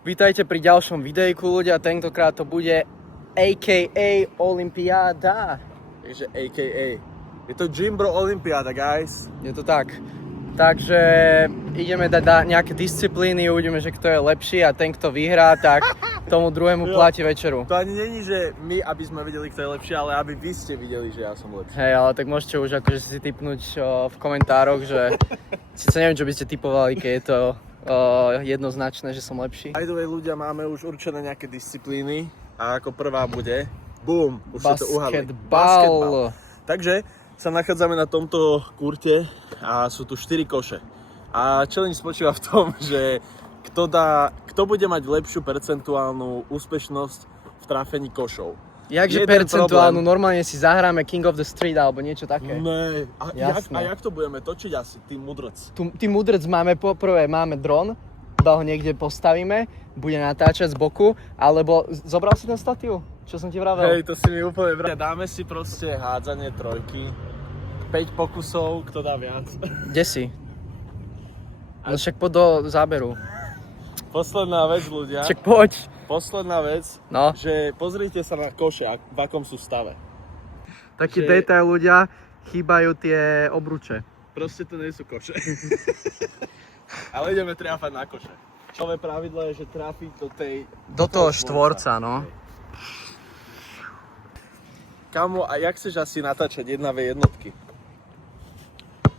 Vítajte pri ďalšom videjku, ľudia. Tentokrát to bude a.k.a. Olympiáda. Takže a.k.a. Je to Gymbro Olympiáda, guys. Je to tak. Takže ideme dať nejaké disciplíny, uvidíme, že kto je lepší a ten, kto vyhrá, tak tomu druhému platí večeru. To ani není, že my, aby sme videli, kto je lepší, ale aby vy ste videli, že ja som lepší. Hej, ale tak môžete už akože si tipnúť v komentároch, že síce neviem, čo by ste tipovali, keď je to jednoznačné, že som lepší. By the way, ľudia, máme už určené nejaké disciplíny a ako prvá bude, boom, už ste to uhadli. Basketbal. Takže sa nachádzame na tomto kurte a sú tu 4 koše. A challenge spočíva v tom, že kto bude mať lepšiu percentuálnu úspešnosť v trafení košov. Jakže percentuálnu? Normálne si zahráme King of the Street alebo niečo také. Ne. A jak to budeme točiť asi? Tým mudrc. Tým mudrc máme poprvé, máme dron, ho niekde postavíme, bude natáčať z boku, alebo zobral si ten statív? Čo som ti vravel? Hej, to si mi úplne vravel. Dáme si proste hádzanie trojky. 5 pokusov, kto dá viac. Kde si? No však poď do záberu. Posledná vec, ľudia. Však poď. Posledná vec, no. Že pozrite sa na koše, v akom sú stave. Taký detail, ľudia, chýbajú tie obruče. Proste to nie sú koše. Ale ideme triafať na koše. Nové pravidlo je, že trafiť do toho štvorca, no. Kamo, a jak chceš asi natáčať 1v jednotky?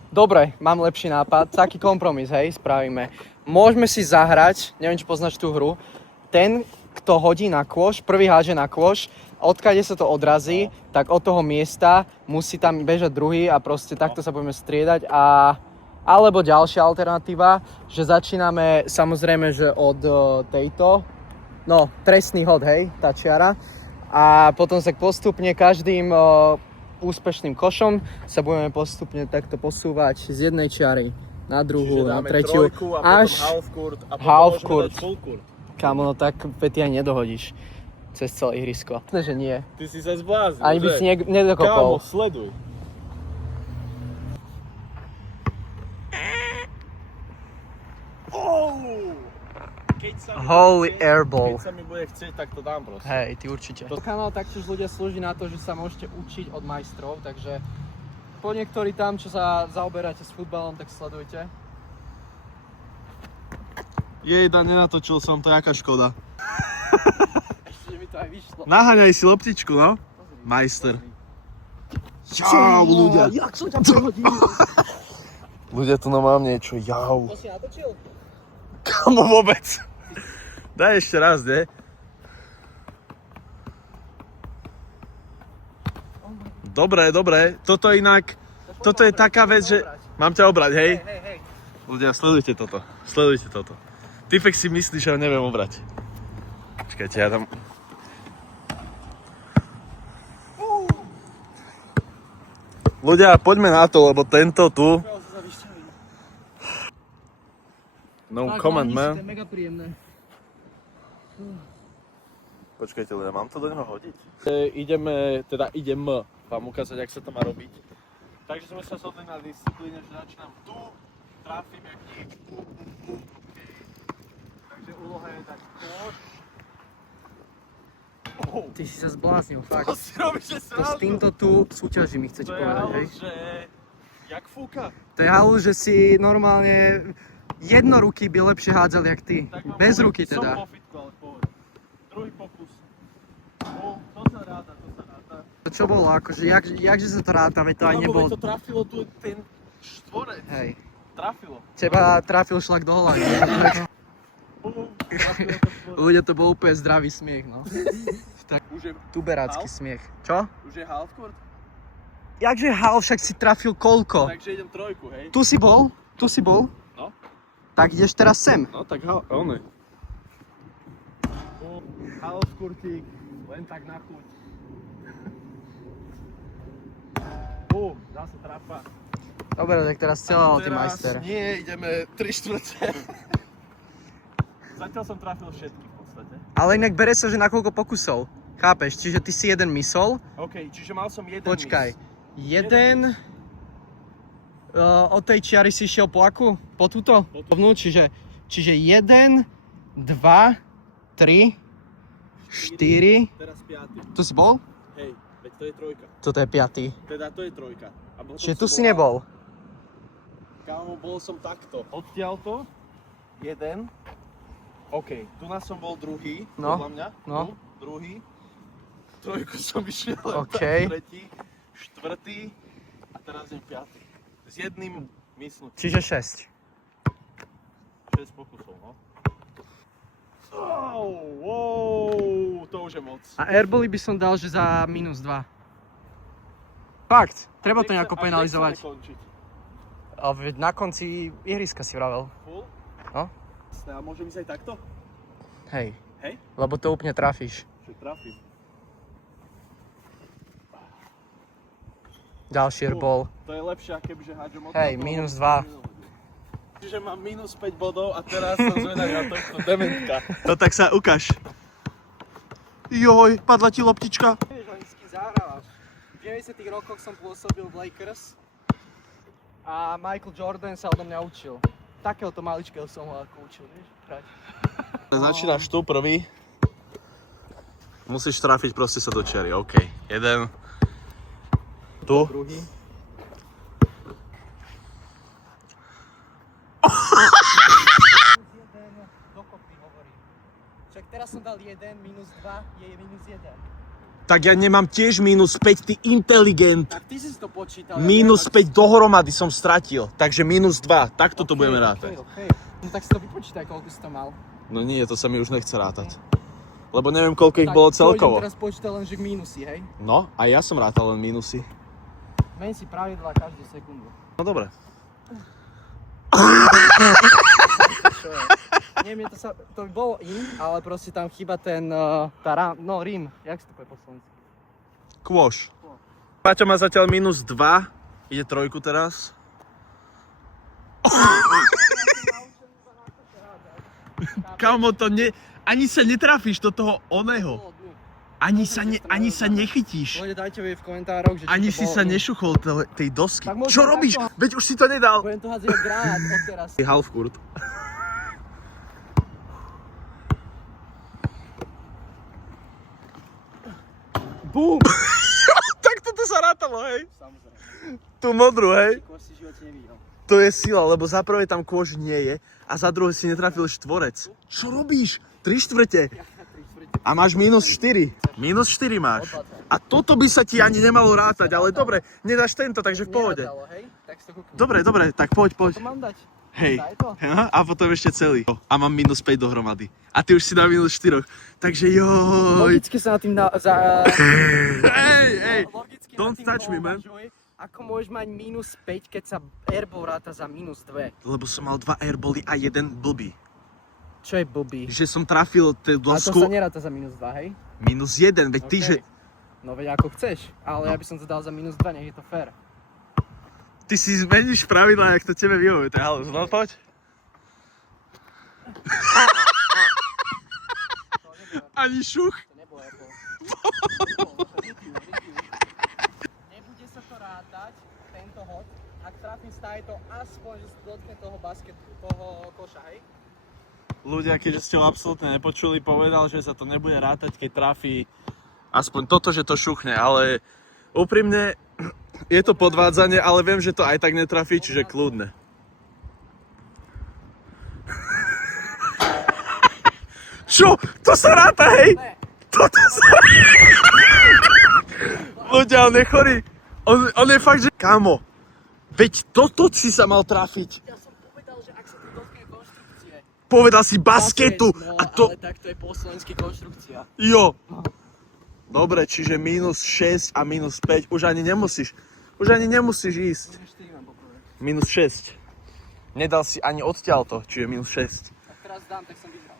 Dobre, mám lepší nápad. Taký kompromis, hej, spravíme. Môžeme si zahrať, neviem, či poznáš tú hru. Ten, kto hodí na kôš, prvý háže na kôš, odkiaľ sa to odrazí, tak od toho miesta musí tam bežať druhý a proste takto sa budeme striedať. Alebo ďalšia alternatíva, že začíname samozrejme, že od tejto, trestný hod, hej, tá čiara. A potom sa postupne každým úspešným košom sa budeme postupne takto posúvať z jednej čiary na druhú, na tretiu, až half court. Kámo, no tak ty aj nedohodíš cez celé ihrisko. Že nie. Ty si sa zbláznil. Ani by si nedokopol. Kámo, sleduj. Holy airball. Keď sa mi bude chcieť, tak to dám proste. Hej, ty určite. Kanál taktiež ľudia slúži na to, že sa môžete učiť od majstrov, takže po niektorí tam, čo sa zaoberáte s futbalom, tak sledujte. Jejda, nenatočil som to, jaká škoda. Ešte, že mi to aj vyšlo. Naháňaj si loptičku, no. Majster. Čau, ľudia. Jak som ťa prehodil? Ľudia, tu mám niečo, jau. To si natočil? Kamo, vôbec. Daj ešte raz, ne? Dobre. Toto je taká vec, že... Mám ťa obrať, hej? Hej. Ľudia, sledujte toto. Typek si myslí, že ho neviem obrať. Počkajte, ja tam... Ľudia, poďme na to, lebo tento tu... No comment, man. To je mega príjemné. Počkajte, ľudia, mám to do neho hodiť? Idem vám ukázať, jak sa to má robiť. Takže sme sa shodli na disciplíne, že začínam tu, trafím jak nič. Takže úloha je dať kôš. Ty si sa zbláznil, fakt. To si robíš, že To s týmto tu súťažím, chcete povedať, hej? To je halus, že... Jak fúka? To je halus, že si normálne... Jednoruky by lepšie hádzali, jak ty. Bez ruky teda. Som po fitku, ale pohode. Druhý pokus. To sa ráta. To čo bolo, akože, jakže sa to ráta, veď to aj nebolo... Lebo to trafilo tu ten štvorec. Hej. Trafilo. Teba trafil šlak do hola, nie? Ľudia, to bol úplne zdravý smiech, no. Tak, tuberácky smiech. Čo? Už je half court? Jakže half, však si trafil koľko? Takže idem trojku, hej? Tu si bol? No. Tak ideš teraz sem. No tak one. Half courtík, len tak na chuť. Dá sa trafa. Dobre, tak teraz celá ty majster. Nie, ideme 3/4. Zatiaľ som trafil všetky v podstate. Ale inak bere sa, že na koľko pokusov. Chápeš? Čiže ty si jeden misol. OK, čiže mal som jeden Počkaj. Jeden... od tej čiary si išiel po akú? Po túto? Čiže Čiže 1, 2, 3, 4. Teraz 5. Tu si bol? Hej, veď to je trojka. Toto je 5. Teda to je trojka. A potom Čiže tu som si nebol. Kámo, bol som takto. Odtiaľto. 1. OK, tu nás som bol druhý, No, podľa mňa. no. Tu, druhý. Trojku som išiel. OK. Tretí, štvrtý a teraz je 5. S jedným mysnutím. Čiže 6. 6 pokusov, no. Wow, to už je moc. A airbally by som dal, že za minus 2. Fakt, treba to nejako penalizovať. A na konci ihriska si vravel. Full? No. A môžem ísť aj takto? Hej. Hej? Lebo to úplne trafíš. Že trafím. Ďalší airball. To je lepšie, kebyže hádžem od Hej, toho. minus 2. Čiže mám minus 5 bodov a teraz som zvedavý na tohto dementka. No tak sa ukáž. Joj, padla ti loptička. Vieš, oni s kým zahrávaš. V 90 rokoch som pôsobil v Lakers a Michael Jordan sa odo mňa učil. Takéhoto maličkého som ho ako učil, vieš, hrať. Začínaš tu prvý. Musíš trafiť proste sa do čiary, OK. Jeden. Tu. Druhý. Dokopy hovorím. Však teraz som dal 1, minus 2 je minus 1. Tak ja nemám tiež minus 5, ty inteligent. Tak ty si to počítal. Minus 5 dohromady som stratil, takže minus 2. Takto to budeme rátať. Okay. No tak si to vypočítaj, koľko si to mal. No nie, to sa mi už nechce rátať. Lebo neviem, koľko ich bolo celkovo. Tak teraz počítal len, že minusy, hej? No, a ja som rátal len minusy. Meni si pravidla každú sekundu. No dobre. Čo je? Nie, mne to by bolo in, ale proste tam chýba ten, rím. Jak si to povie po slovensky? Kôš. Paťo má zatiaľ minus 2. Ide trojku teraz. Kámo, to ani sa netrafíš do toho oného. Ani sa nechytíš. Ľudia, dajte vedieť v komentároch, že Ani si sa nešuchol tej dosky. Čo robíš? Veď už si to nedal. Budem to hádzať grát od teraz. Half court. Bum! Tak toto sa rátalo, hej? Samozrejme. Tú modrú, hej? Kôž si v živote nevidel. To je sila, lebo za prvé tam kôž nie je a za druhé si netrafil štvorec. Čo robíš? 3/4. A máš minus 4. Minus 4 máš. A toto by sa ti ani nemalo rátať, ale dobre, nedáš tento, takže v pohode. Dobre, tak poď. To mám dať. Hej. Daj to. A potom ešte celý. A mám minus 5 dohromady. A ty už si dal minus 4. Takže joj. Logicky sa na tým Hej. Don't touch me, man. Ako môžeš mať minus 5, keď sa airball ráta za minus 2? Lebo som mal 2 airbally a jeden blbý. Čo je blbý? Že som trafil tú A to dosku. sa neráta za minus 2, hej? Minus 1, veď ty, Okay. že... No veď ako chceš, ale ja by som to dal za minus 2, nech je to fér. Ty si zmeníš pravidlá, jak to tebe vyhovuje. To je halus, no poď. Ani šuch. To nebolo ako... Nebude sa to rátať, tento hod, ak trafím stále to aspoň, že sa dotkne toho basketu, toho koša, hej? Ľudia, keďže ste ho absolútne nepočuli, povedal, že sa to nebude rátať, keď trafí aspoň toto, že to šuchne, ale úprimne je to podvádzanie, ale viem, že to aj tak netrafí, čiže kľudne. Čo? To sa ráta, hej? Toto sa ráta. Ľudia, on je chorý. On je fakt, že... Kámo, veď toto si sa mal trafiť. Ja som povedal, že ak sa to dotkne konštrukcie. Povedal si basketu No, a to... ale tak to je po slovensky konštrukcia. Jo. Dobre, čiže minus 6 a minus 5. Už ani nemusíš ísť. Minus 6. Nedal si ani odtiaľto, čiže minus 6. Tak teraz dám, tak som vyhral.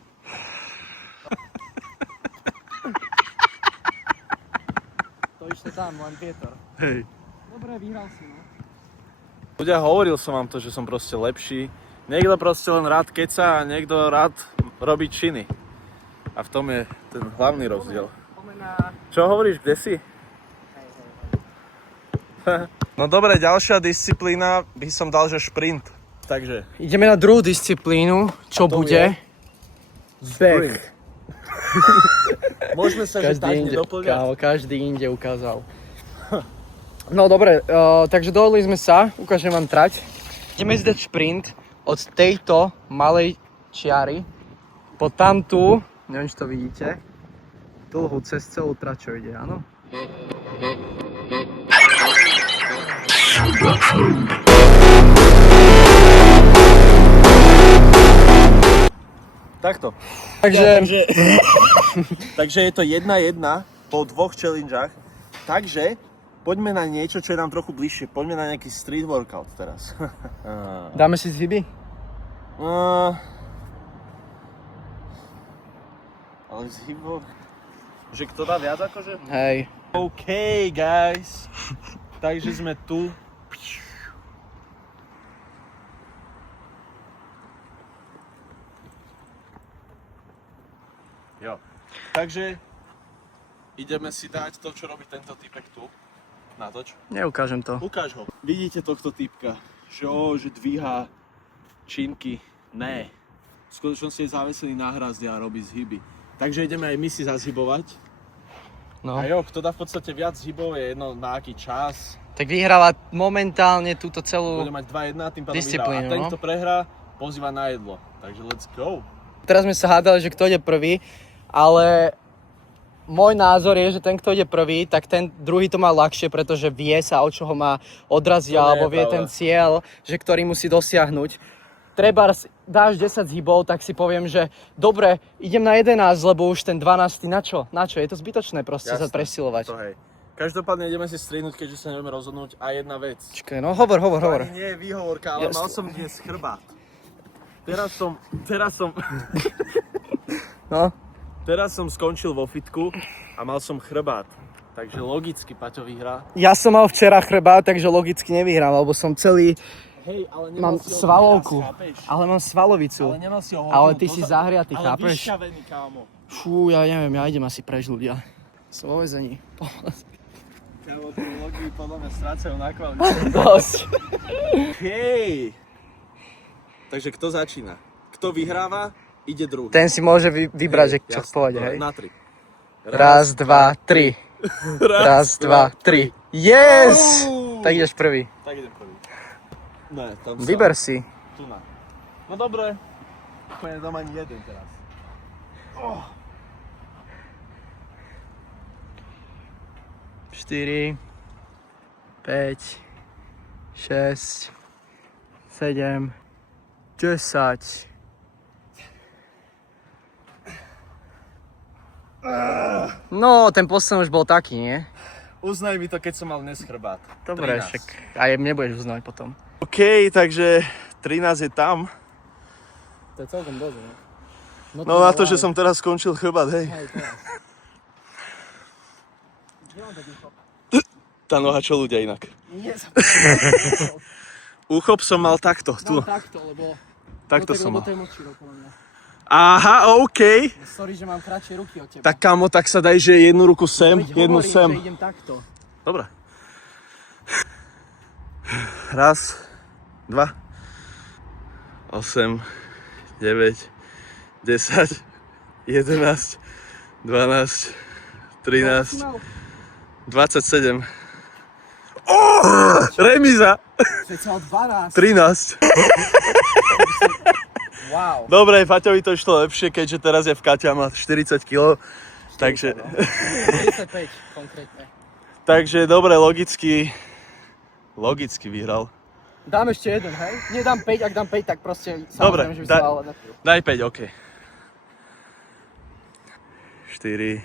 To ešte tam, len vietor. Hej. Dobre, vyhral si, no. Ľudia, hovoril som vám to, že som proste lepší. Niekto proste len rád keca a niekto rád robí činy. A v tom je ten hlavný rozdiel. Čo hovoríš, kde si? No dobre, ďalšia disciplína by som dal, že šprint. takže... Ideme na druhú disciplínu, čo to bude? Sprint. Môžeme sa že tak nedoplňať? Kámo, každý inde ukázal. No dobre, takže dohodli sme sa, ukážem vám trať. Ideme si dať šprint od tejto malej čiary po tamtú, neviem, či to vidíte, dlhú cez celú trať, čo ide, áno? Takto. Takže Takže je to 1-1 po dvoch challengeách. Takže poďme na niečo, čo je nám trochu bližšie. Poďme na nejaký street workout teraz. dáme si zhyby? Ale zhybo... Že kto dá viac akože? Hej. OK, guys. Takže sme tu. Jo. Takže ideme si dať to, čo robí tento typek tu. Natoč. Neukážem to. Ukáž ho. Vidíte tohto typka, že dvíha činky? Ne. V skutočnosti je závesený na hrazde a robí zhyby. Takže ideme aj my si zazhybovať. No. A jo, kto dá v podstate viac zhybov, je jedno na aký čas. Tak vyhráva momentálne túto celú... Bude mať 2-1 a tým pádom disciplínu, vyhrá. A ten, no. kto prehrá, pozýva na jedlo. Takže let's go. Teraz sme sa hádali, že kto ide prvý, ale môj názor je, že ten, kto ide prvý, tak ten druhý to má ľahšie, pretože vie sa, od čoho má odraziť, To alebo je vie pravda. ten cieľ, že ktorý musí dosiahnuť. Trebárs dáš 10 hybov, tak si poviem, že dobre, idem na 11, lebo už ten 12, na čo? Na čo? Je to zbytočné proste sa Jasné, presilovať. To hej. Každopádne ideme si strihnúť, keďže sa nevieme rozhodnúť. A jedna vec. Čakaj, no hovor. To ani nie je výhovorka, ale Jasne. mal som dnes chrbát. Teraz som No, Teraz som skončil vo fitku a mal som chrbát. Takže logicky Paťo vyhrá. ja som mal včera chrbát, takže logicky nevyhrám, lebo som celý... Hej, ale Mám nemal si ho svalovku, teraz, chápeš? ale mám svalovicu. Ale nemal si ho Ale ty si zahriatý, ale chápeš? vyšťavený, kámo. Fú, ja neviem, ja idem asi preč ľudia. Som vo väzení. Kámo, tie logy podľa mňa strácajú na kvalite. Dosť. Hej! Takže kto začína? Kto vyhráva, ide druhý. Ten si môže vybrať, že čo v jasné. pohode, Dobre, hej? Na 3. Raz, dva, tri. Raz, dva, tri. Yes! Au! Tak ideš prvý. Tak idem prvý. Ne, tam sa... Vyber si. Tu na. No dobre. Nedám ani jeden teraz. Oh. 4, 5, 6, 7, 10. No, ten posledný už bol taký, nie? Uznaj mi to, keď som mal dnes chrbát. Dobre, 13. však aj nebudeš uznať potom. OK, takže 13 je tam. To je celkom dosť, ne? No na to, že som teraz skončil chrbát, hej. Tá noha čo ľudia inak. Nie, Úchop som mal takto, tu. takto, lebo... Takto som mal. To je moc široko na mňa. Aha, OK. Sorry, že mám kratšie ruky od teba. Tak kámo, tak sa daj, že jednu ruku sem, Veď jednu hovorím, sem. že idem takto. Dobre. Raz, dva, 8, 9, 10, 11, 12, 13, 27. Remíza! Cca 12. 13. Wow. Dobre, Paťovi to išlo lepšie, keďže teraz je v Kati a má 40 kg. Takže, 45 konkrétne. takže dobre, logicky vyhral. Dám ešte jeden, hej? Nie dám 5, ak dám 5, tak proste Dobre, samozrejme, že by som mal... daj 5, OK. 4.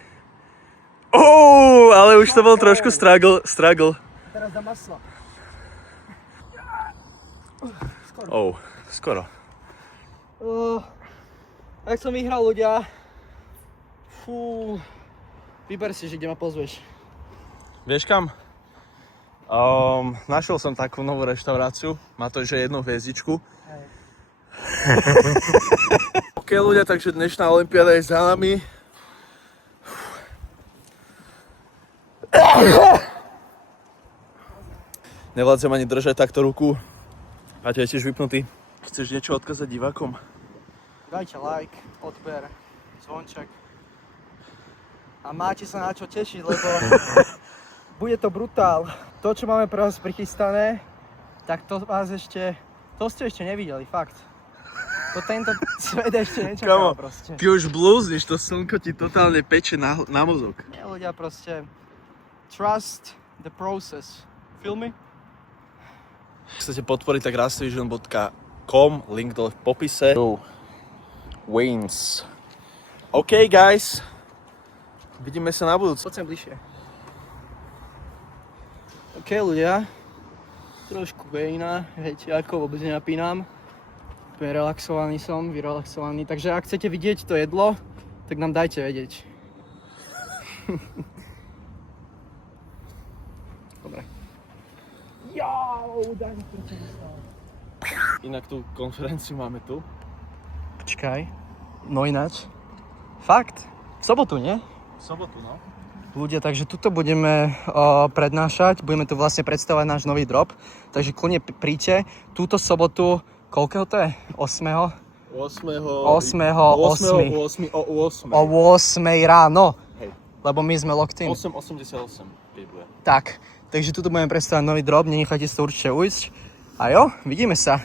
Ale už to bol trošku struggle. Teraz dám maslo. Skoro. Tak som vyhral, ľudia. Fú. Vyber si, že kde ma pozveš. Vieš kam? Našiel som takú novú reštauráciu. Má to, že jednu hviezdičku. OK ľudia, takže dnešná olympiáda je za nami. Nevládzem ani držať takto ruku. Paťo je tiež vypnutý. Chceš niečo odkázať divákom? Dajte like, odber, zvonček. A máte sa na čo tešiť, lebo bude to brutál. To, čo máme pre vás prichystané, tak to ste ešte nevideli, fakt. To tento svet ešte nečakal proste. Ty už blúzniš, to slnko ti totálne peče na mozog. Nie, ľudia proste trust the process. Feel me? Chcete podporiť, tak rastvision.com, link dole v popise. Wins. OK, guys. Vidíme sa na budúce. Poď sem bližšie. OK, ľudia. Trošku vejna, viete ako, vôbec nenapínam. Relaxovaný som, vyrelaxovaný. Takže ak chcete vidieť to jedlo, tak nám dajte vedieť. Dobre. Daj mi to, čo dostal. Inak tú konferenciu máme tu. Počkaj. No ináč. Fakt. V sobotu, nie? V sobotu, no. Ľudia, takže tuto budeme prednášať, budeme tu vlastne predstavovať náš nový drop, takže kľudne príďte. Túto sobotu, koľkého to je? 8. 8. O 8 ráno, Hej. lebo my sme locked in. 8.88 bude. Tak, takže tuto budeme predstavovať nový drop, nenechajte si to určite ujsť. A jo, vidíme sa.